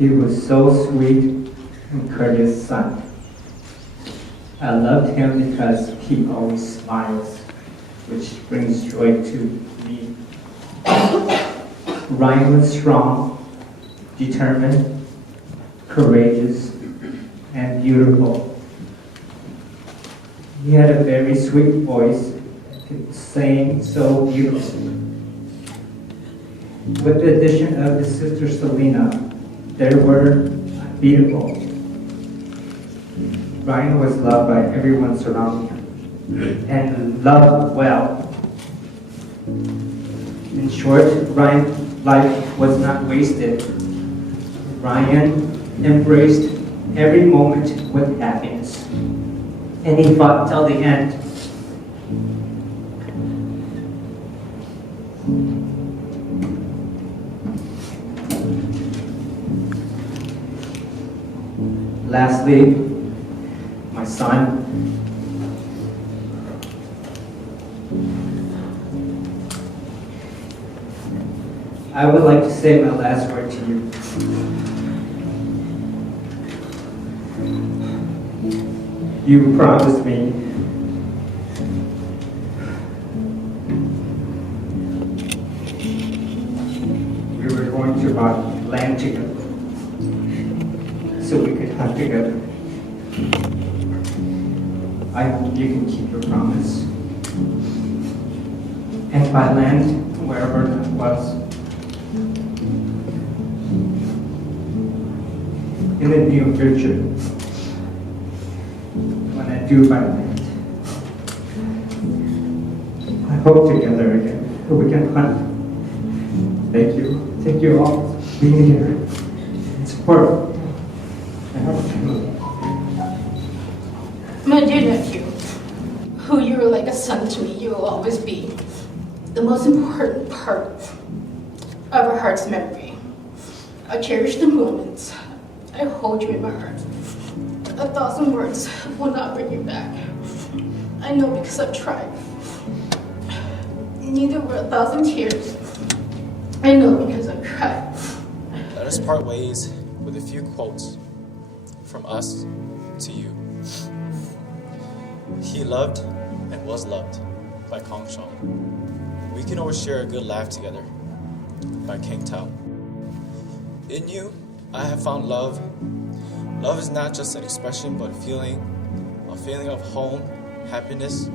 He was so sweet and courteous son. I loved him because he always smiles, which brings joy to me. Ryan was strong, determined, courageous, and beautiful. He had a very sweet voice, could sing so beautifully. With the addition of his sister Selena, they were unbeatable. Ryan was loved by everyone surrounding him, and loved well. In short, Ryan's life was not wasted. Ryan embraced every moment with happiness, and he fought till the end. Lastly, my son. I would like to say my last word to you. You promised me we were going to buy land together so we could have together. I hope you can keep your promise and buy land wherever that was. In the near future, when I do buy land, I hope together again that we can hunt. Thank you. Thank you all for being here and support. My dear nephew, who you are like a son to me, you will always be the most important part of our heart's memory. I cherish the moments I hold you in my heart. 1,000 words will not bring you back. I know because I've tried. Neither were 1,000 tears. I know because I've cried. Let us part ways with a few quotes from us to you. He loved and was loved by Kong Shong. We can always share a good laugh together by King Tao. In you, I have found love. Love is not just an expression, but a feeling of home, happiness,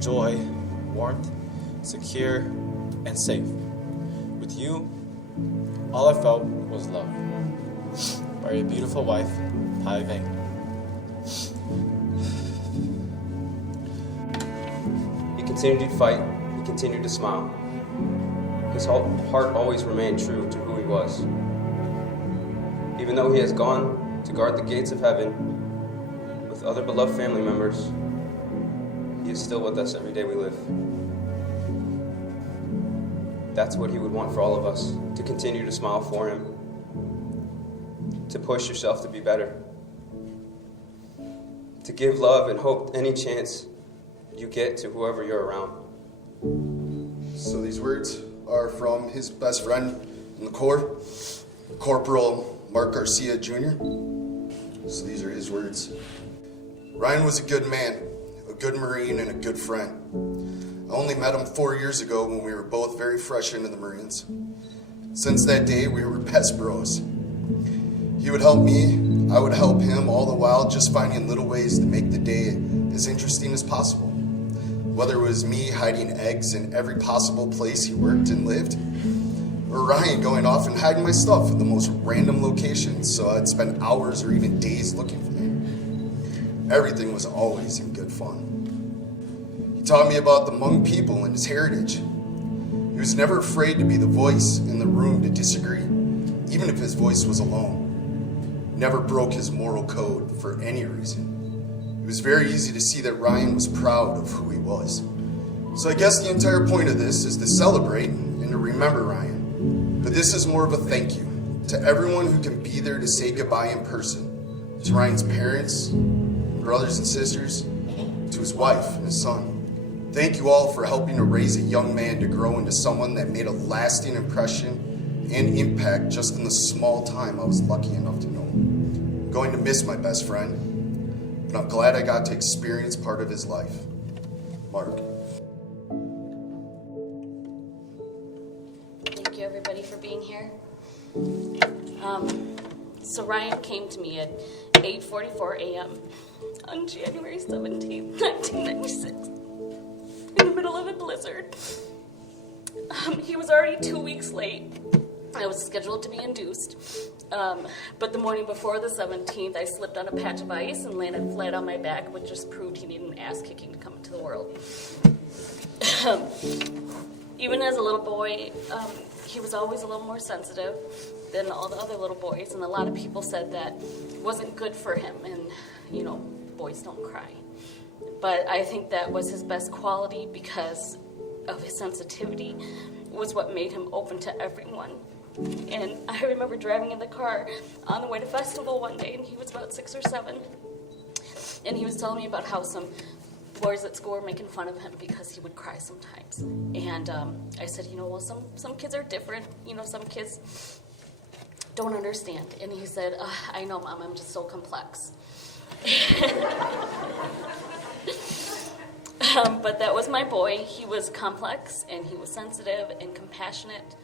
joy, warmth, secure, and safe. With you, all I felt was love. By your beautiful wife, Hai Veng. He continued to fight, he continued to smile. His heart always remained true to who he was. Even though he has gone to guard the gates of heaven with other beloved family members, he is still with us every day we live. That's what he would want for all of us, to continue to smile for him, to push yourself to be better, to give love and hope any chance you get to whoever you're around. So these words are from his best friend in the Corps, Corporal Mark Garcia Jr. So these are his words. Ryan was a good man, a good Marine, and a good friend. I only met him 4 years ago when we were both very fresh into the Marines. Since that day, we were best bros. He would help me, I would help him, all the while just finding little ways to make the day as interesting as possible. Whether it was me hiding eggs in every possible place he worked and lived, or Ryan going off and hiding my stuff in the most random locations so I'd spend hours or even days looking for them. Everything was always in good fun. He taught me about the Hmong people and his heritage. He was never afraid to be the voice in the room to disagree, even if his voice was alone. Never broke his moral code for any reason. It was very easy to see that Ryan was proud of who he was. So I guess the entire point of this is to celebrate and to remember Ryan. But this is more of a thank you to everyone who can be there to say goodbye in person. To Ryan's parents, brothers and sisters, to his wife and his son. Thank you all for helping to raise a young man to grow into someone that made a lasting impression and impact just in the small time I was lucky enough to know him. I'm going to miss my best friend, but I'm glad I got to experience part of his life. Mark. Thank you, everybody, for being here. So Ryan came to me at 8:44 a.m. on January 17th, 1996, in the middle of a blizzard. He was already 2 weeks late. I was scheduled to be induced, but the morning before the 17th, I slipped on a patch of ice and landed flat on my back, which just proved he needed an ass kicking to come into the world. Even as a little boy, he was always a little more sensitive than all the other little boys, and a lot of people said that wasn't good for him, and, you know, boys don't cry. But I think that was his best quality because of his sensitivity was what made him open to everyone. And I remember driving in the car on the way to festival one day, and he was about 6 or 7, and he was telling me about how some boys at school were making fun of him because he would cry sometimes. And I said, you know, well, some kids are different. You know, some kids don't understand. And he said, I know, Mom, I'm just so complex. But that was my boy. He was complex, and he was sensitive and compassionate.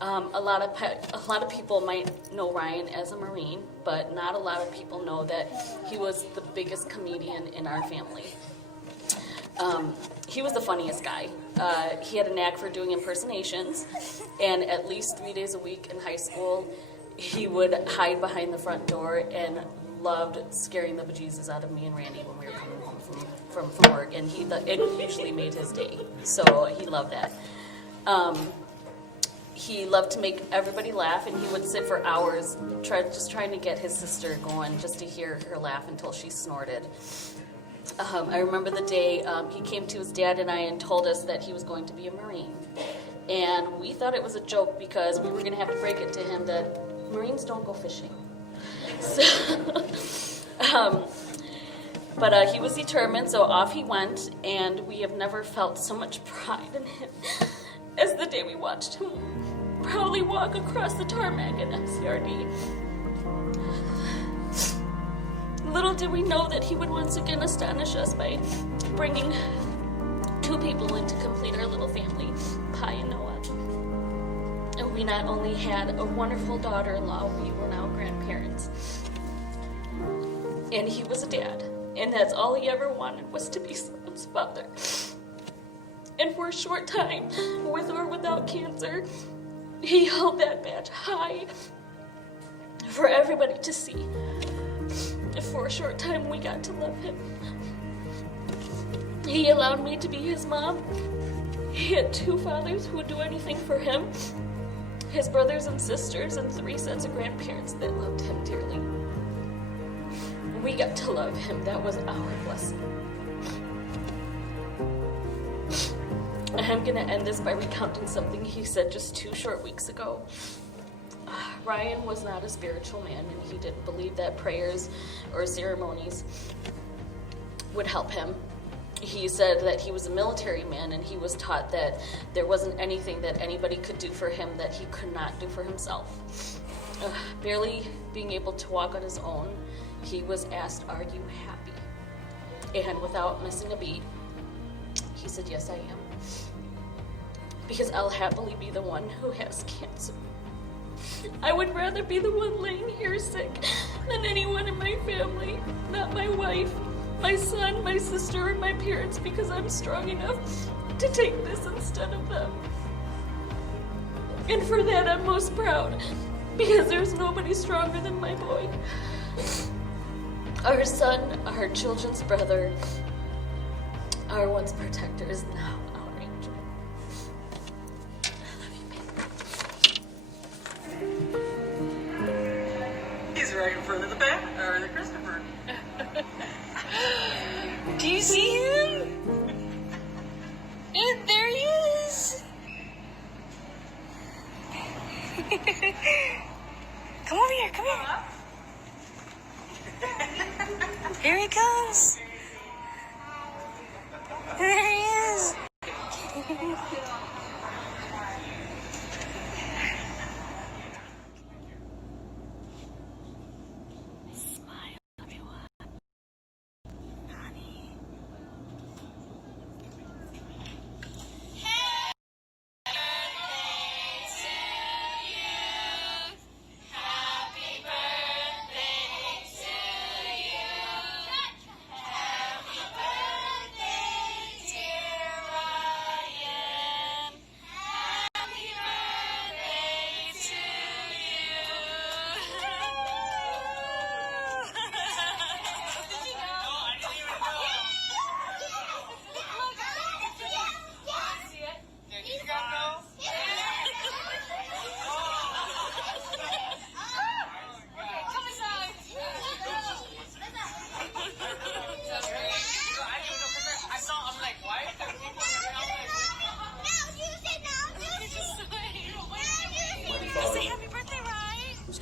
A lot of people might know Ryan as a Marine, but not a lot of people know that he was the biggest comedian in our family. He was the funniest guy. He had a knack for doing impersonations, and at least 3 days a week in high school, he would hide behind the front door and loved scaring the bejesus out of me and Randy when we were coming home from work, and it usually made his day, so he loved that. He loved to make everybody laugh, and he would sit for hours just trying to get his sister going, just to hear her laugh until she snorted. I remember the day he came to his dad and I and told us that he was going to be a Marine. And we thought it was a joke because we were going to have to break it to him that Marines don't go fishing. So, but he was determined, so off he went, and we have never felt so much pride in him as the day we watched him proudly walk across the tarmac at MCRD. Little did we know that he would once again astonish us by bringing 2 people in to complete our little family, Pi and Noah. And we not only had a wonderful daughter-in-law, we were now grandparents. And he was a dad, and that's all he ever wanted was to be someone's father. And for a short time, with or without cancer, he held that badge high for everybody to see. For a short time, we got to love him. He allowed me to be his mom. He had 2 fathers who would do anything for him, his brothers and sisters, and 3 sets of grandparents that loved him dearly. We got to love him. That was our blessing. I'm going to end this by recounting something he said just 2 short weeks ago. Ryan was not a spiritual man, and he didn't believe that prayers or ceremonies would help him. He said that he was a military man, and he was taught that there wasn't anything that anybody could do for him that he could not do for himself. Barely being able to walk on his own, he was asked, "Are you happy?" And without missing a beat, he said, "Yes, I am. Because I'll happily be the one who has cancer. I would rather be the one laying here sick than anyone in my family, not my wife, my son, my sister, or my parents, because I'm strong enough to take this instead of them. And for that I'm most proud, because there's nobody stronger than my boy. Our son, our children's brother, our once protector is now our angel." He's right in front of the back, or the Christopher. Do you see him? There he is. Come over here, come here. Here he comes. There he is.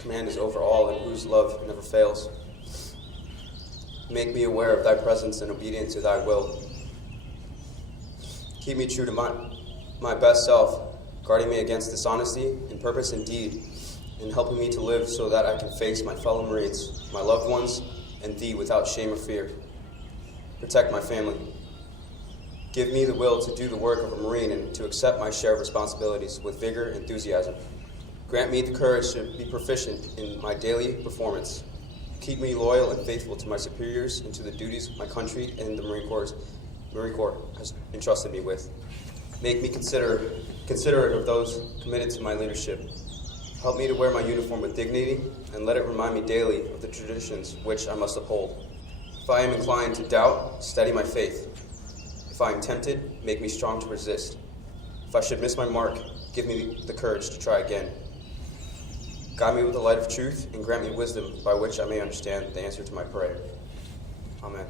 command is over all and whose love never fails. Make me aware of thy presence and obedient to thy will. Keep me true to my best self, guarding me against dishonesty in purpose and deed, and helping me to live so that I can face my fellow Marines, my loved ones, and thee without shame or fear. Protect my family. Give me the will to do the work of a Marine and to accept my share of responsibilities with vigor and enthusiasm. Grant me the courage to be proficient in my daily performance. Keep me loyal and faithful to my superiors and to the duties my country and the Marine Corps has entrusted me with. Make me considerate of those committed to my leadership. Help me to wear my uniform with dignity, and let it remind me daily of the traditions which I must uphold. If I am inclined to doubt, steady my faith. If I am tempted, make me strong to resist. If I should miss my mark, give me the courage to try again. Guide me with the light of truth, and grant me wisdom by which I may understand the answer to my prayer. Amen.